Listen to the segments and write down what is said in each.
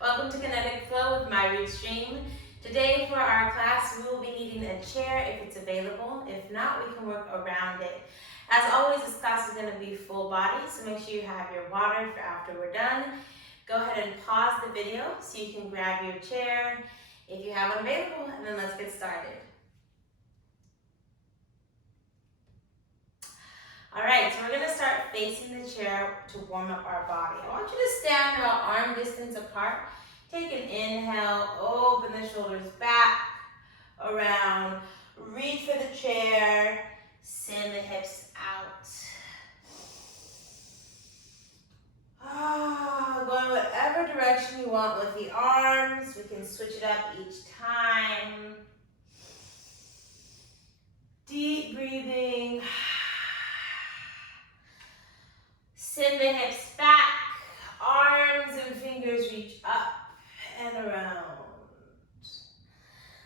Welcome to Kinetic Flow with my root stream. Today for our class, we will be needing a chair if it's available. If not, we can work around it. As always, this class is going to be full body, so make sure you have your water for after we're done. Go ahead and pause the video so you can grab your chair if you have one available, and then let's get started. All right, so we're going to start facing the chair to warm up our body. I want you to stand about arm distance apart. Take an inhale, open the shoulders back, around, reach for the chair, send the hips out. Going whatever direction you want with the arms. We can switch it up each time. Deep breathing. Send the hips back, arms and fingers reach up and around.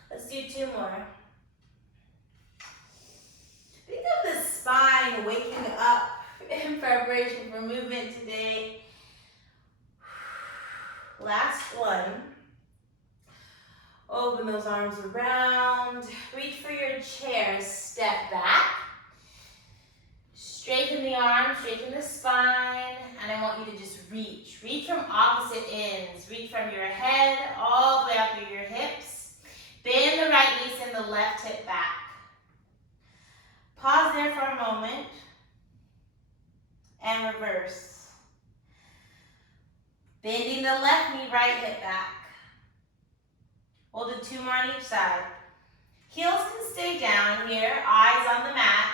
Let's do two more. Think of the spine waking up in preparation for movement today. Last one. Open those arms around. Reach for your chair. Step back. Straighten the arms, straighten the spine, and I want you to just reach. Reach from opposite ends. Reach from your head all the way up through your hips. Bend the right knee, send the left hip back. Pause there for a moment, and reverse. Bending the left knee, right hip back. We'll do two more on each side. Heels can stay down here, eyes on the mat.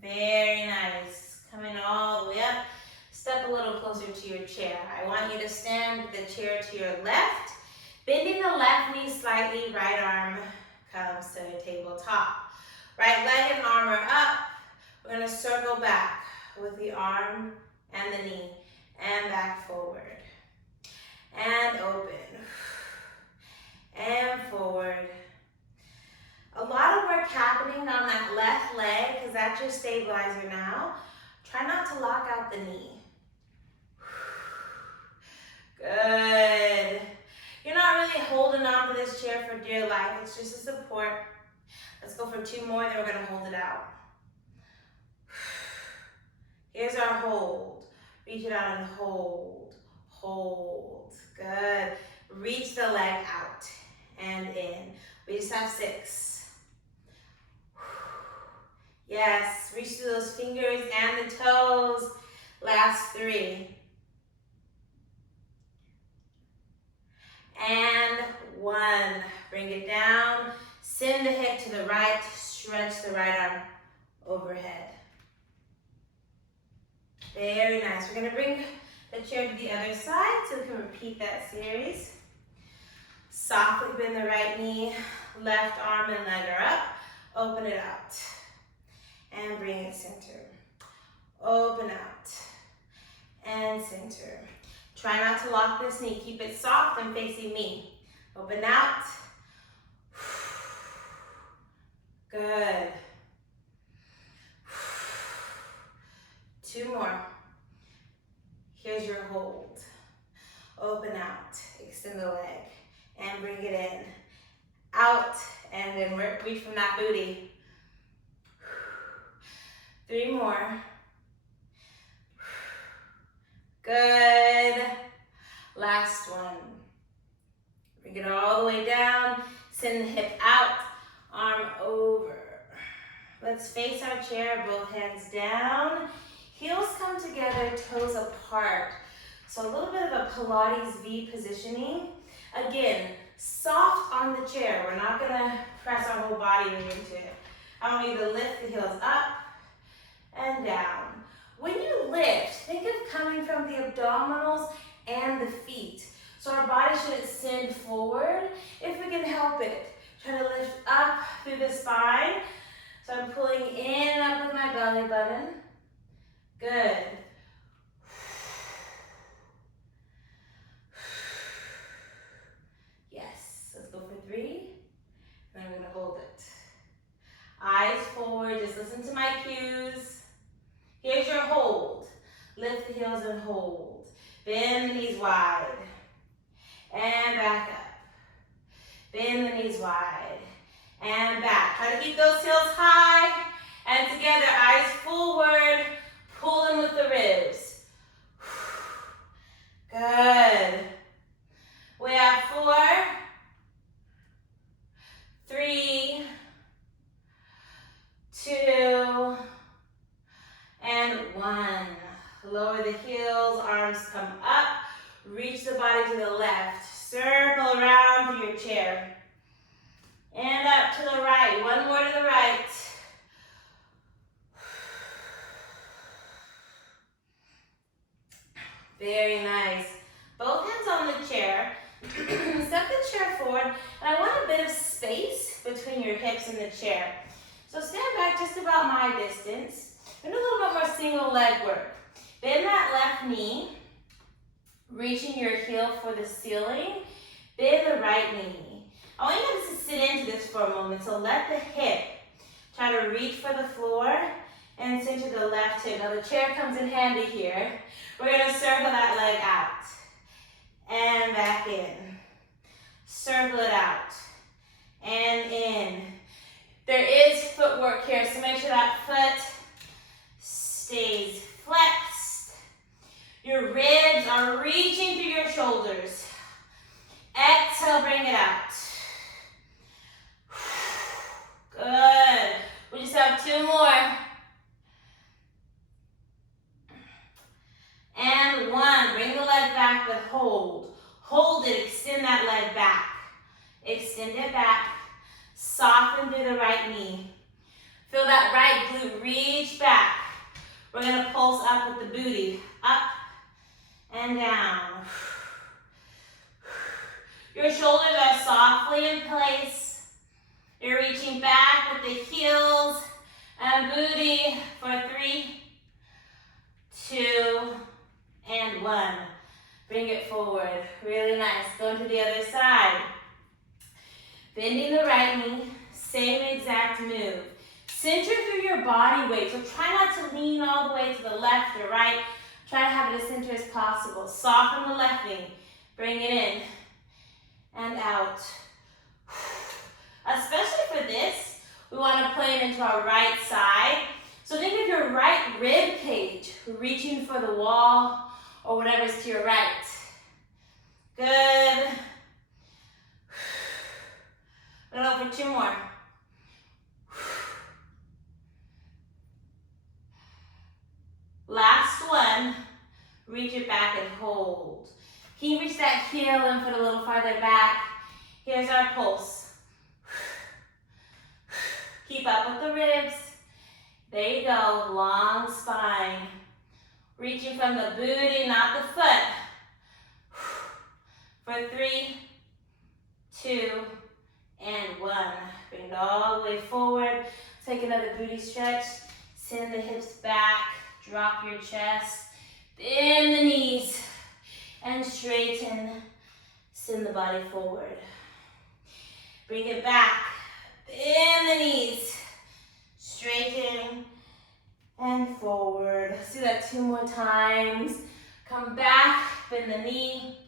Very nice. Coming all the way up. Step a little closer to your chair. I want you to stand with the chair to your left. Bending the left knee slightly, right arm comes to the tabletop. Right leg and arm are up. We're going to circle back with the arm and the knee. And back forward. And open. And forward. A lot of work happening on that left leg because that's your stabilizer now. Try not to lock out the knee. Good. You're not really holding on to this chair for dear life. It's just a support. Let's go for two more, then we're going to hold it out. Here's our hold. Reach it out and hold. Hold. Good. Reach the leg out and in. We just have 6. Yes, reach through those fingers and the toes. Last 3. And 1. Bring it down. Send the hip to the right. Stretch the right arm overhead. Very nice. We're going to bring the chair to the other side so we can repeat that series. Softly bend the right knee. Left arm and leg are up. Open it out. And bring it center. Open out. And center. Try not to lock this knee. Keep it soft and facing me. Open out. Good. 2 more. Here's your hold. Open out. Extend the leg. And bring it in. Out. And then reach from that booty. 3 more. Good. Last one. Bring it all the way down. Send the hip out. Arm over. Let's face our chair, both hands down. Heels come together, toes apart. So a little bit of a Pilates V positioning. Again, soft on the chair. We're not going to press our whole body into it. I want you to lift the heels up and down. When you lift, think of coming from the abdominals and the feet. So our body should extend forward if we can help it. Try to lift up through the spine. So I'm pulling in and up with my belly button. Good. Yes, let's go for 3. And then we're going to hold it. Eyes forward, just listen to my cues. Here's your hold. Lift the heels and hold. Bend the knees wide. And back up. Bend the knees wide. And back. Try to keep those heels high. And together, eyes forward. Pulling with the ribs. Good. We have 4, 3, 2, and 1. Lower the heels, arms come up. Reach the body to the left. Circle around to your chair. And up to the right. One more to the right. Very nice. Both hands on the chair. Step the chair forward. And I want a bit of space between your hips and the chair. So stand back just about my distance. And a little bit more single leg work. Bend that left knee. Reaching your heel for the ceiling. Bend the right knee. I want you guys to sit into this for a moment. So let the hip try to reach for the floor and center the left hip. Now the chair comes in handy here. We're going to circle that leg out. And back in. Circle it out. And in. There is footwork here, so make sure that foot stays flexed. Your ribs are reaching through your shoulders. Exhale, bring it out. Good. We just have 2 more. And 1. Bring the leg back, but hold. Hold it. Extend that leg back. Extend it back. Soften through the right knee. Feel that right glute reach back. We're going to pulse up with the booty. Up and down. Your shoulders are softly in place. You're reaching back with the heels and booty for 3, 2, and 1. Bring it forward. Really nice. Going to the other side. Bending the right knee. Same exact move. Center through your body weight. So try not to lean all the way to the left or right. Try to have it as center as possible. Soften the left knee. Bring it in and out. Especially for this, we want to play it into our right side. So think of your right rib cage reaching for the wall or whatever's to your right. Good. We're going to go for 2 more. Last one. Reach it back and hold. Can you reach that heel and foot a little farther back? Here's our pulse. Keep up with the ribs. There you go. Long spine. Reaching from the booty, not the foot. For 3, 2, and 1. Bring it all the way forward. Take another booty stretch. Send the hips back. Drop your chest. Bend the knees. And straighten. Send the body forward. Bring it back. Bend the knees. Straighten. And forward. Let's do that 2 more times. Come back. Bend the knee.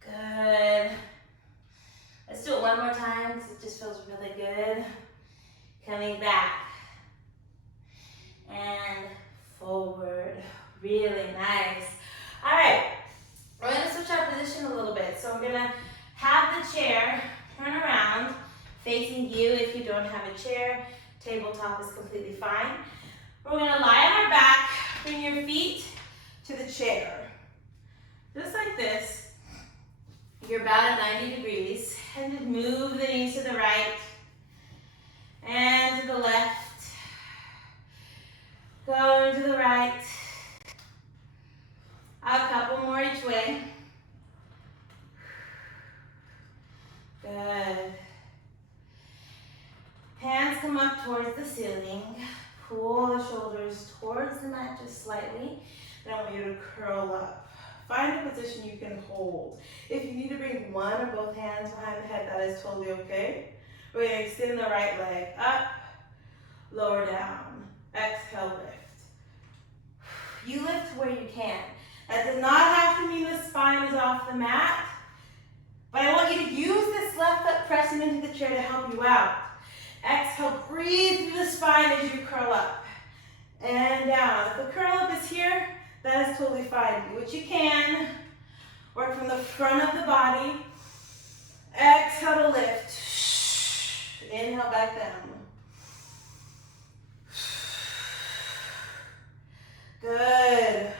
Good. Let's do it 1 more time because it just feels really good. Coming back. And forward. Really nice. All right. We're going to switch our position a little bit. So we're going to have the chair turn around, facing you if you don't have a chair. Tabletop is completely fine. We're going to lie on our back. Bring your feet to the chair. Just like this. You're about at 90 degrees. And then move the knees to the right and to the left. Going to the right. A couple more each way. Good. Hands come up towards the ceiling. Pull the shoulders towards the mat just slightly. Then I want you to curl up. Find a position you can hold. If you need to bring one or both hands behind the head, that is totally okay. We're going to extend the right leg up, lower down, exhale, lift. You lift where you can. That does not have to mean the spine is off the mat, but I want you to use this left foot pressing into the chair to help you out. Exhale, breathe through the spine as you curl up and down. If the curl up is here, that is totally fine. Do what you can. Work from the front of the body. Exhale to lift. Inhale back down. Good.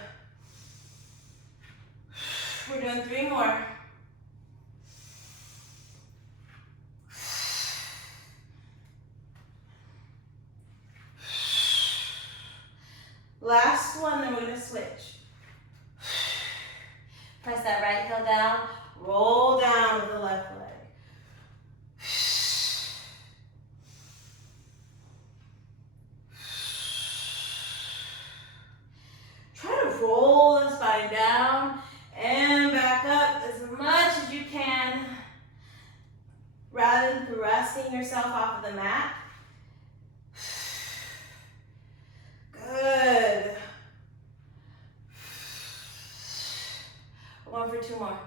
We're doing 3 more. Last one, then we're going to switch. Press that right heel down, roll down with the left leg. Try to roll the spine down and back up as much as you can, rather than thrusting yourself off of the mat. Good. One for 2 more.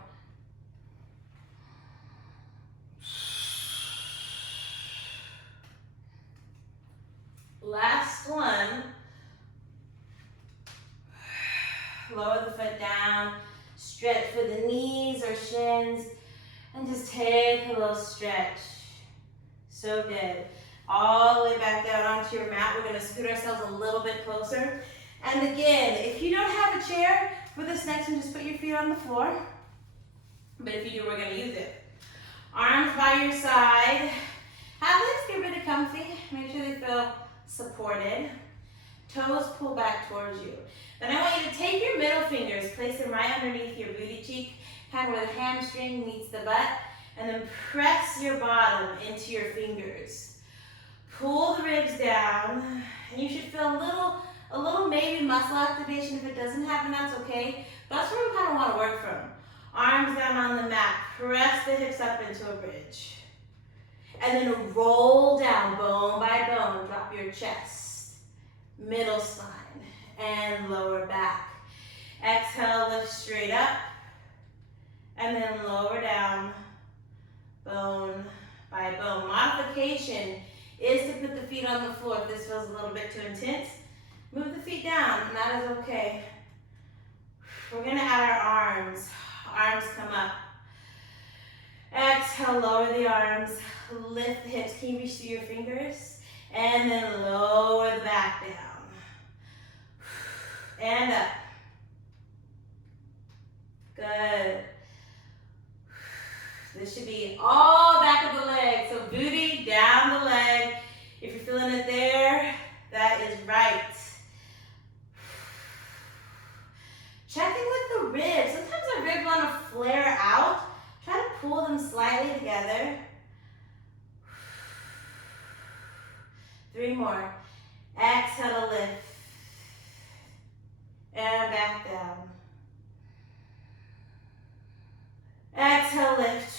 Last one. Lower the foot down, stretch for the knees or shins, and just take a little stretch. So good. All the way back down onto your mat. We're going to scoot ourselves a little bit closer. And again, if you don't have a chair, for this next one, just put your feet on the floor. But if you do, we're going to use it. Arms by your side. Have legs get really comfy. Make sure they feel supported. Toes pull back towards you. Then I want you to take your middle fingers, place them right underneath your booty cheek, kind of where the hamstring meets the butt, and then press your bottom into your fingers. Pull the ribs down, and you should feel a little maybe muscle activation. If it doesn't happen, that's okay. But that's where we kind of want to work from. Arms down on the mat, press the hips up into a bridge. And then roll down bone by bone, drop your chest, middle spine, and lower back. Exhale, lift straight up, and then lower down, bone by bone. Modification is to put the feet on the floor. If this feels a little bit too intense, move the feet down, and that is okay. We're gonna add our arms. Arms come up. Exhale, lower the arms, lift the hips. Can you reach through your fingers? And then lower the back down. And up. Good. This should be all back of the leg. So booty down the leg. If you're feeling it there, that is right. Check in with the ribs. Sometimes our ribs want to flare out. Try to pull them slightly together. 3 more. Exhale to lift. And back down. Exhale, lift.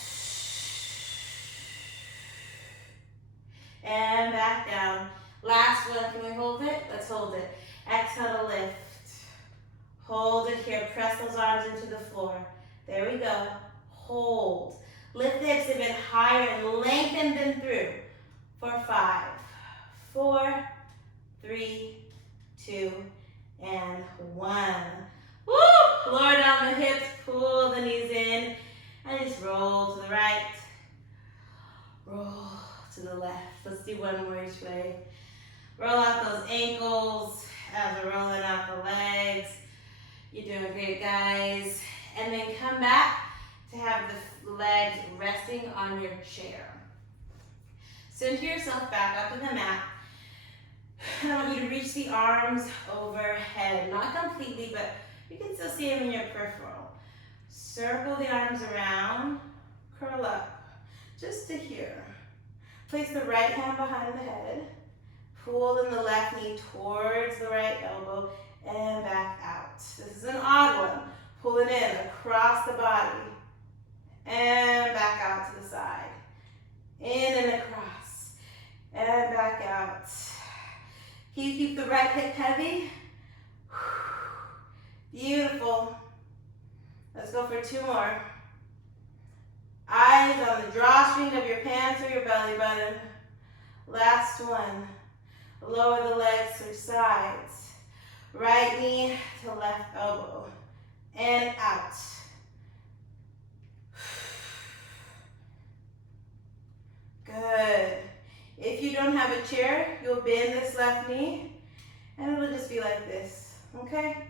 And back down. Last one. Can we hold it? Let's hold it. Exhale to lift. Hold it here. Press those arms into the floor. There we go. Hold. Lift the hips a bit higher and lengthen them through. For 5, 4, 3, 2, and 1. Woo! Lower down the hips, pull the knees in, and just roll to the right. Roll to the left. Let's do one more each way. Roll out those ankles as we're rolling out the legs. You're doing great, guys. And then come back to have the legs resting on your chair. Center yourself back up to the mat. I want you to reach the arms overhead. Not completely, but you can still see them in your peripheral. Circle the arms around, curl up, just to here. Place the right hand behind the head. Pull in the left knee towards the right elbow and back out. This is an odd one. Pulling in across the body. And back out to the side. In and across. And back out. Can you keep the right hip heavy? Beautiful. Let's go for 2 more. Eyes on the drawstring of your pants or your belly button. Last one. Lower the legs to sides. Right knee to left elbow. And out. Good. If you don't have a chair, you'll bend this left knee and it'll just be like this, okay?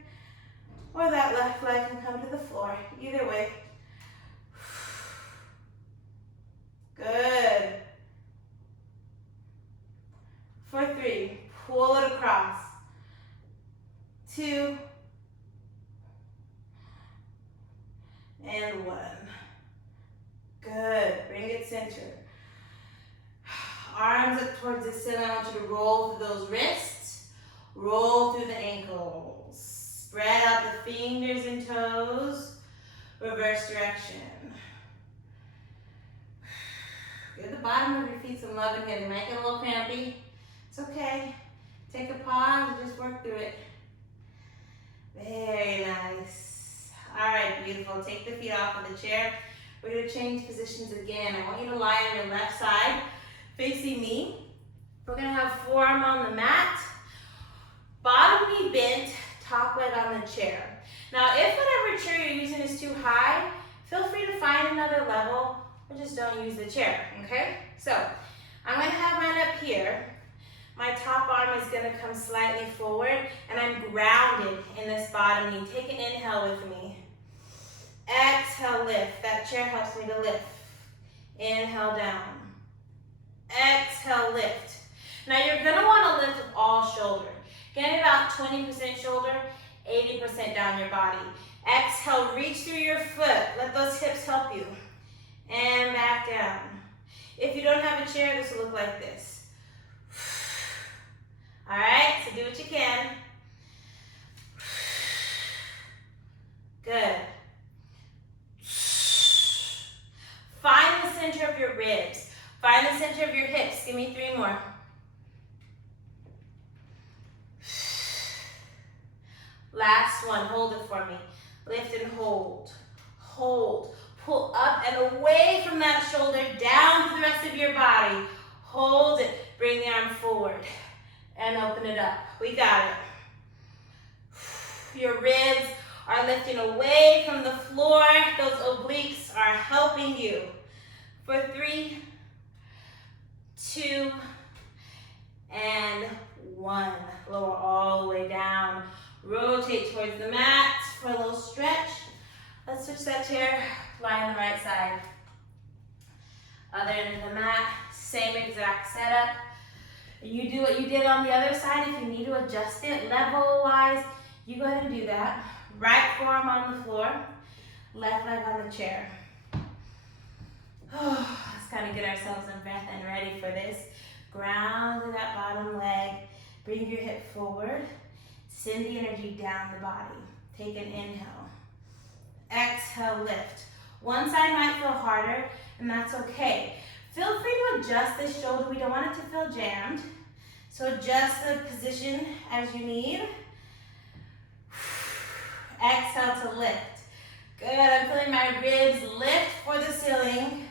Or that left leg can come to the floor, either way. Good. For 3, pull it across. 2, and 1. Good, bring it center. Arms up towards the center. I want you to roll through those wrists. Roll through the ankles. Spread out the fingers and toes. Reverse direction. Give the bottom of your feet some love and here. They might get a little crampy. It's okay. Take a pause and just work through it. Very nice. All right, beautiful. Take the feet off of the chair. We're going to change positions again. I want you to lie on your left side, facing me. We're going to have forearm on the mat, bottom knee bent, top leg on the chair. Now, if whatever chair you're using is too high, feel free to find another level or just don't use the chair, okay? So, I'm going to have mine up here. My top arm is going to come slightly forward and I'm grounded in this bottom knee. Take an inhale with me. Exhale, lift. That chair helps me to lift. Inhale down. Exhale, lift. Now you're going to want to lift with all shoulder. Get about 20% shoulder, 80% down your body. Exhale, reach through your foot. Let those hips help you. And back down. If you don't have a chair, this will look like this. All right, so do what you can. Good. Find the center of your ribs. Find the center of your hips. Give me 3 more. Last one. Hold it for me. Lift and hold. Hold. Pull up and away from that shoulder, down to the rest of your body. Hold it. Bring the arm forward and open it up. We got it. Your ribs are lifting away from the floor. Those obliques are helping you. For 3, 2, and 1. Lower all the way down. Rotate towards the mat for a little stretch. Let's switch that chair. Lie on the right side. Other end of the mat. Same exact setup. You do what you did on the other side. If you need to adjust it level-wise, you go ahead and do that. Right forearm on the floor. Left leg on the chair. Let's kind of get ourselves in breath and ready for this. Ground to that bottom leg. Bring your hip forward. Send the energy down the body. Take an inhale. Exhale, lift. One side might feel harder, and that's okay. Feel free to adjust this shoulder. We don't want it to feel jammed. So adjust the position as you need. Exhale to lift. Good, I'm feeling my ribs lift for the ceiling.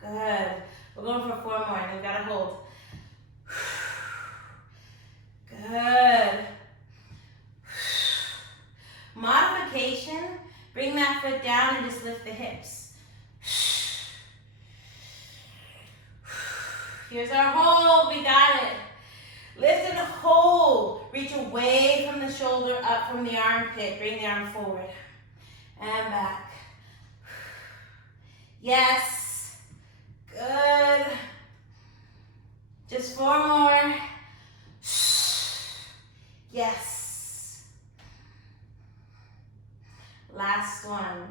Good. We're going for 4 more, and we've got to hold. Good. Modification, bring that foot down and just lift the hips. Here's our hold, we got it. Lift and hold. Reach away from the shoulder, up from the armpit. Bring the arm forward. And back. Yes. Good. Just 4 more. Yes. Last one.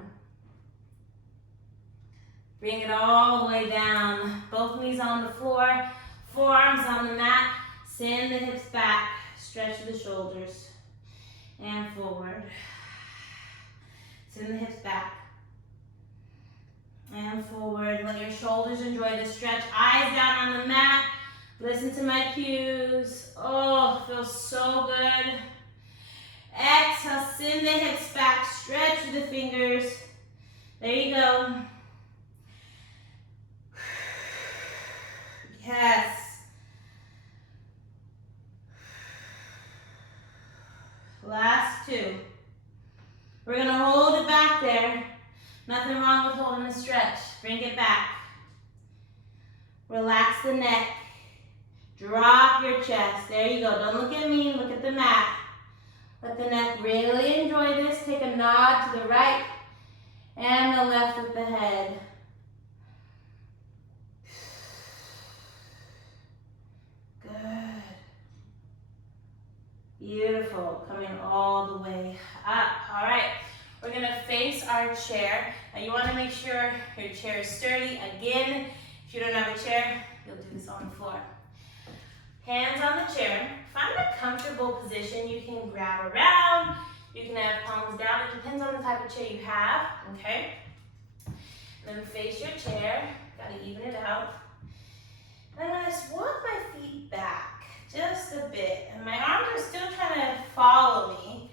Bring it all the way down. Both knees on the floor. Forearms on the mat. Send the hips back. Stretch the shoulders. and forward. Send the hips back and forward. Let your shoulders enjoy the stretch. Eyes down on the mat. Listen to my cues. Oh, feels so good. Exhale, send the hips back. Stretch the fingers. There you go. Yes. Last two. We're going to hold it back there. Nothing wrong with holding a stretch. Bring it back. Relax the neck. Drop your chest. There you go. Don't look at me. Look at the mat. Let the neck really enjoy this. Take a nod to the right and the left with the head. Good. Beautiful. Coming all the way up. All right. We're going to face our chair. Now you want to make sure your chair is sturdy. Again, if you don't have a chair, you'll do this on the floor. Hands on the chair. Find a comfortable position. You can grab around. You can have palms down. It depends on the type of chair you have. Okay? Then face your chair. Got to even it out. And I'm going to walk my feet back just a bit. And my arms are still trying to follow me.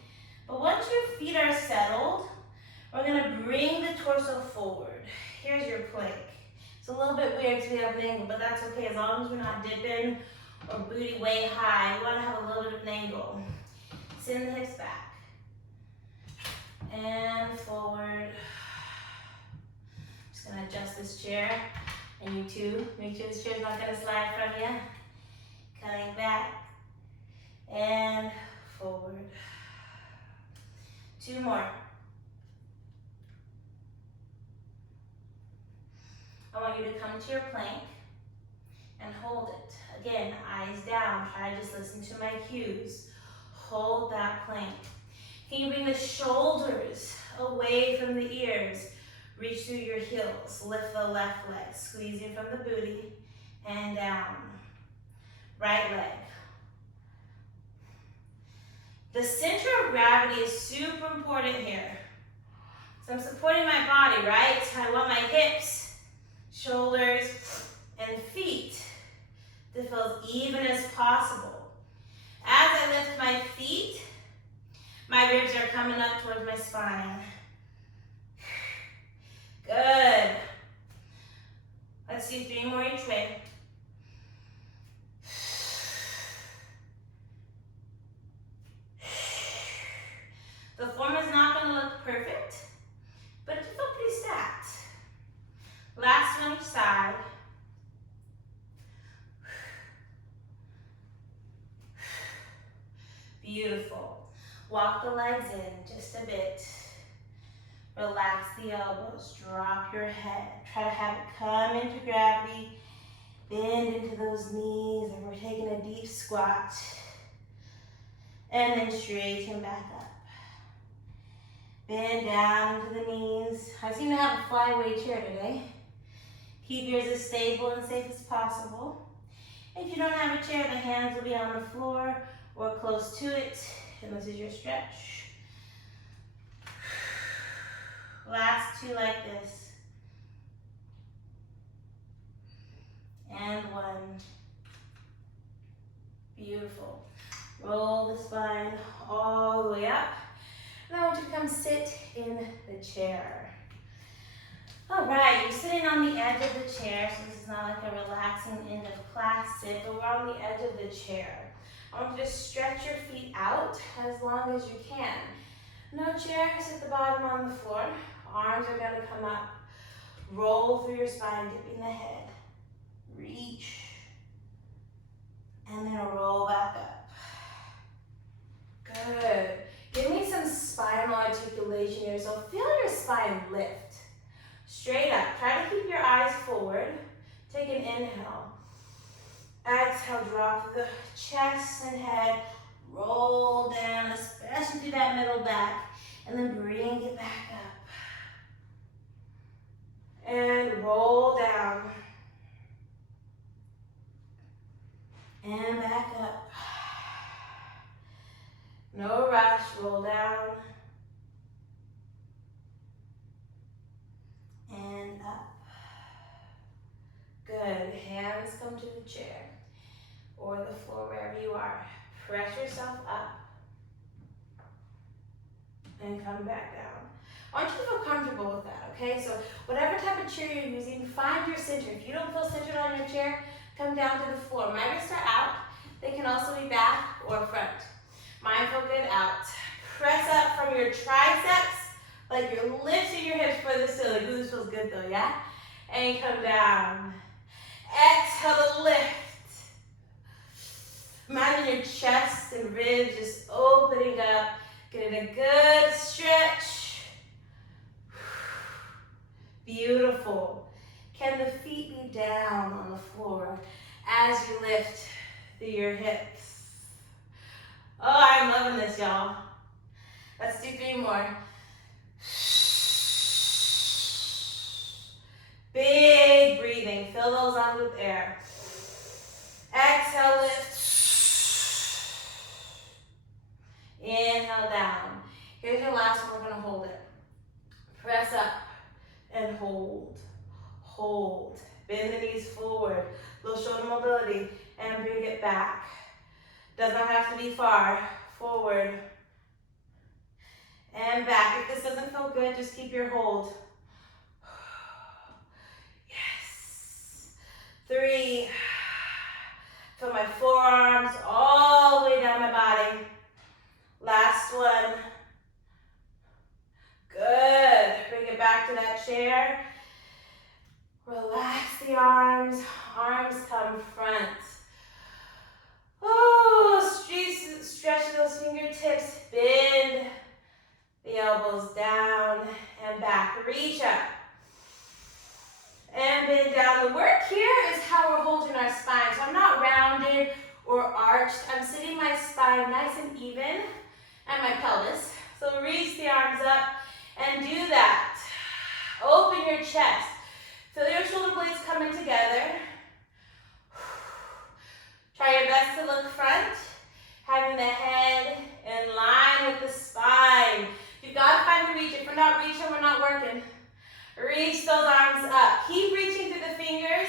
But once your feet are settled, we're going to bring the torso forward. Here's your plank. It's a little bit weird because we have an angle, but that's okay as long as we're not dipping or booty way high. We want to have a little bit of an angle. Send the hips back. And forward. Just going to adjust this chair. And you too. Make sure this chair's not going to slide from you. Coming back. And forward. Two more. I want you to come to your plank and hold it. Again, eyes down. Try to just listen to my cues. Hold that plank. Can you bring the shoulders away from the ears? Reach through your heels. Lift the left leg. Squeezing from the booty and down. Right leg. The center of gravity is super important here. So I'm supporting my body, right? I want my hips, shoulders, and feet to feel as even as possible. As I lift my feet, my ribs are coming up towards my spine. Good. Let's do 3 more each way. The form is not going to look perfect, but it will feel pretty stacked. Last one each side. Beautiful. Walk the legs in just a bit. Relax the elbows. Drop your head. Try to have it come into gravity. Bend into those knees, and we're taking a deep squat. And then straighten back up. Bend down into the knees. I seem to have a flyweight chair today. Keep yours as stable and safe as possible. If you don't have a chair, the hands will be on the floor or close to it. And this is your stretch. Last 2 like this. And 1. Beautiful. Roll the spine all the way up. And I want you to come sit in the chair. All right, you're sitting on the edge of the chair, so this is not like a relaxing end of class sit, but we're on the edge of the chair. I want you to stretch your feet out as long as you can. No chairs at the bottom on the floor. Arms are going to come up. Roll through your spine, dipping the head. Reach. And then roll back up. Good. Give me some spinal articulation here. So feel your spine lift. Straight up. Try to keep your eyes forward. Take an inhale. Exhale, drop the chest and head. Roll down, especially through that middle back. And then bring it back up. And roll down. And back up. No rush, roll the chair or the floor, wherever you are. Press yourself up and come back down. I want you to feel comfortable with that, okay? So whatever type of chair you're using, find your center. If you don't feel centered on your chair, come down to the floor. My wrists are out. They can also be back or front. Mine feel good out. Press up from your triceps, like you're lifting your hips for the ceiling. Ooh, this feels good though, yeah? And come down. Exhale to lift. Imagine your chest and ribs just opening up. Getting a good stretch. Beautiful. Can the feet be down on the floor as you lift through your hips? Oh, I'm loving this, y'all. Let's do 3 more. Big breathing. Fill those lungs with air. Exhale, lift. Inhale down. Here's your last one. We're going to hold it. Press up and hold. Hold. Bend the knees forward. Little shoulder mobility. And bring it back. Does not have to be far. Forward. And back. If this doesn't feel good, just keep your hold. Yes. 3. Feel my forearms all the way down my body. Last one. Good. Bring it back to that chair. Relax the arms. Arms come front. Oh, stretch those fingertips. Bend the elbows down and back. Reach up. And bend down. The work here is how we're holding our spine. So I'm not rounded or arched. I'm sitting my spine nice and even and my pelvis. So reach the arms up and do that. Open your chest. Feel your shoulder blades coming together. Try your best to look front, having the head in line with the spine. You've got to find the reach. If we're not reaching, we're not working. Reach those arms up. Keep reaching through the fingers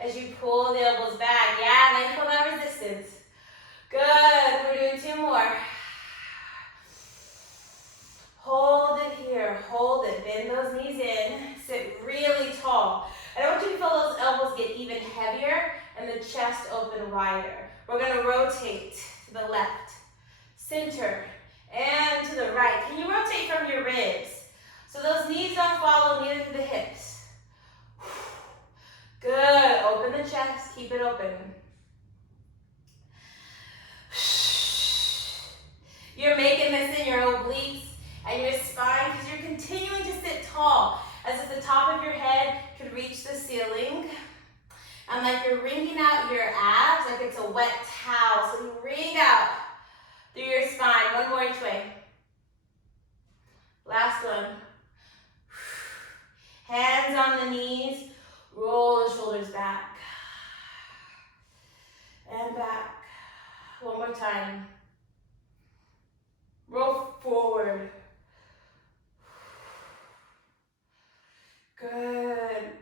as you pull the elbows back. Yeah, now you feel that resistance. Good. We're doing 2 more. Hold it here. Hold it. Bend those knees in. Sit really tall. I don't want you to feel those elbows get even heavier and the chest open wider. We're going to rotate to the left, center, and to the right. Can you rotate from your ribs? So those knees don't follow, neither do the hips. Good. Open the chest. Keep it open. You're making this in your obliques and your spine because you're continuing to sit tall, as if the top of your head could reach the ceiling. And like you're wringing out your abs like it's a wet towel. So you wring out through your spine. 1 more each way. Last one. Hands on the knees. Roll the shoulders back. And back. 1 more time. Roll forward. Good.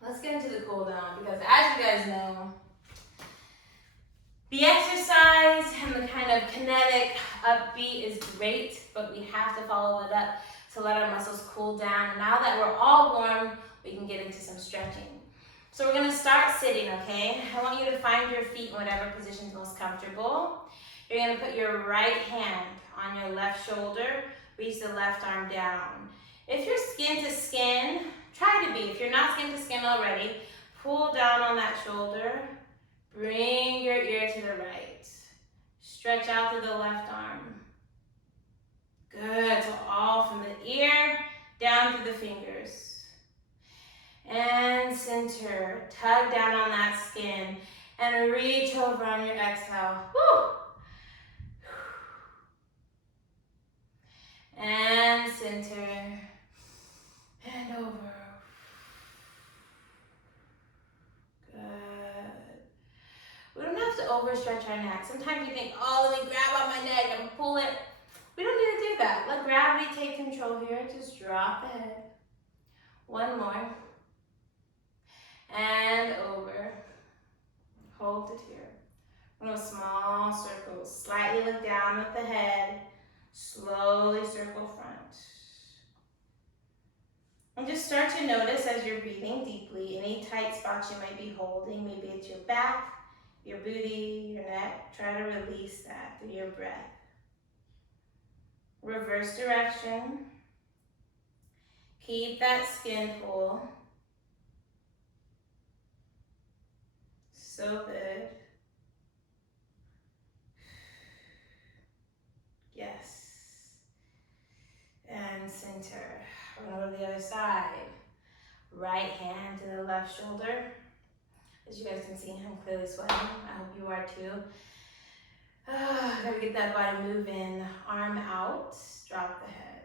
Let's get into the cool down because as you guys know, the exercise and the kind of kinetic upbeat is great, but we have to follow it up to let our muscles cool down. And now that we're all warm, we can get into some stretching. So we're going to start sitting, okay? I want you to find your feet in whatever position is most comfortable. You're going to put your right hand on your left shoulder, reach the left arm down. If you're skin to skin, try to be. If you're not skin to skin already, pull down on that shoulder. Bring your ear to the right. Stretch out to the left arm. Good. So all from the ear down to the fingers. And center. Tug down on that skin. And reach over on your exhale. Woo! And center. And over. Good. We don't have to overstretch our neck. Sometimes you think, oh, let me grab on my neck and pull it. We don't need to do that. Let gravity take control here. Just drop the head. 1 more. and over. Hold it here. Little small circles. Slightly look down with the head. Slowly circle front. And just start to notice as you're breathing deeply, any tight spots you might be holding. Maybe it's your back, your booty, your neck. Try to release that through your breath. Reverse direction. Keep that skin full. So good. Yes. And center. We're going to go to the other side. Right hand to the left shoulder. As you guys can see, I'm clearly sweating. I hope you are too. Gotta get that body moving. Arm out. Drop the head.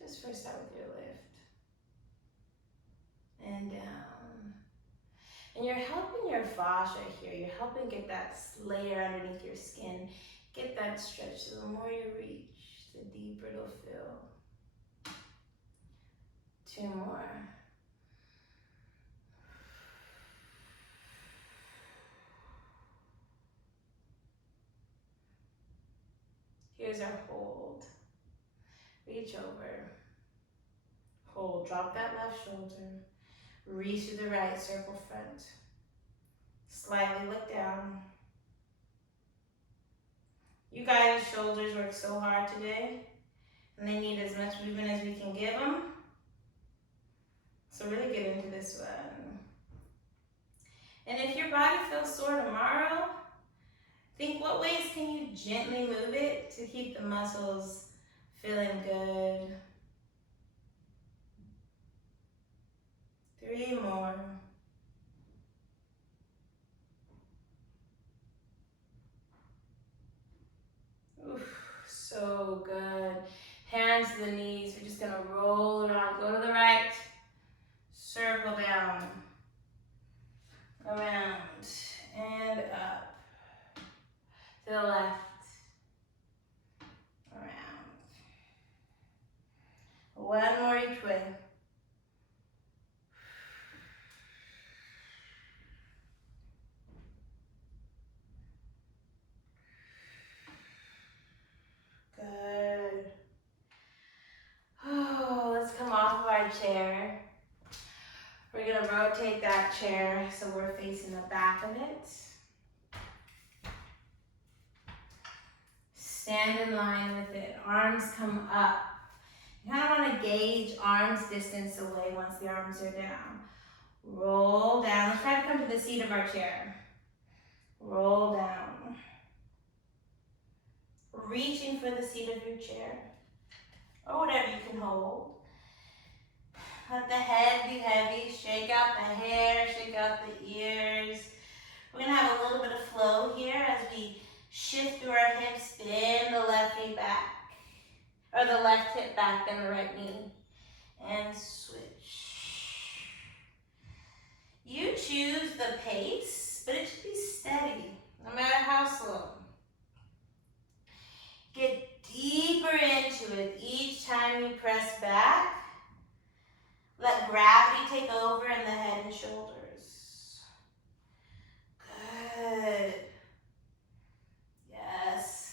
Just first start with your lift. And down. And you're helping your fascia here. You're helping get that layer underneath your skin. Get that stretch. So the more you reach, the deeper it'll feel. 2 more. Here's our hold. Reach over. Hold. Drop that left shoulder. Reach to the right, circle front. Slightly look down. You guys' shoulders work so hard today, and they need as much movement as we can give them. So really get into this one. And if your body feels sore tomorrow, think what ways can you gently move it to keep the muscles feeling good. 3 more. Oof, so good. Hands to the knees. We're just gonna roll around. Go to the right. Circle down. Around and up. To the left. Around. 1 more each way. Good. Oh, let's come off of our chair. We're gonna rotate that chair so we're facing the back of it. Stand in line with it. Arms come up. You kind of want to gauge arms distance away once the arms are down. Roll down. Let's try to come to the seat of our chair. Roll down. Reaching for the seat of your chair. Or whatever you can hold. Let the head be heavy. Shake out the hair. Shake out the ears. We're going to have a little bit of flow here as we shift through our hips. Bend the left knee back. Or the left hip back, then the right knee. And switch. You choose the pace, but it should be steady, no matter how slow. Get deeper into it each time you press back. Let gravity take over in the head and shoulders. Good. Yes.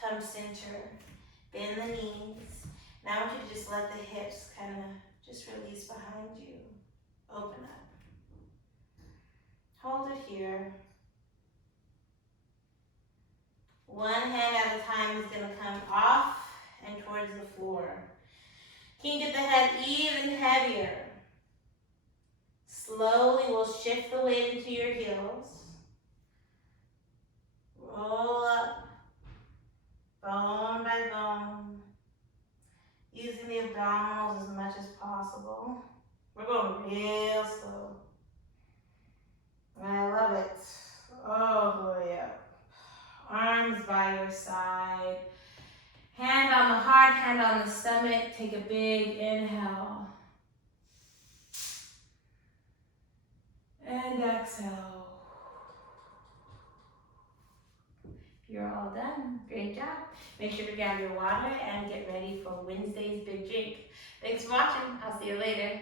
Come center. Bend the knees. Now I want you to just let the hips kind of just release behind you. Open up. Hold it here. One hand at a time is going to come off and towards the floor. Can you get the head even heavier? Slowly we'll shift the weight into your heels. Roll up, bone by bone. Using the abdominals as much as possible. We're going real slow. I love it. Oh, yeah. Arms by your side. Hand on the heart, hand on the stomach. Take a big inhale. And exhale. You're all done. Great job. Make sure to grab your water and get ready for Wednesday's big drink. Thanks for watching. I'll see you later.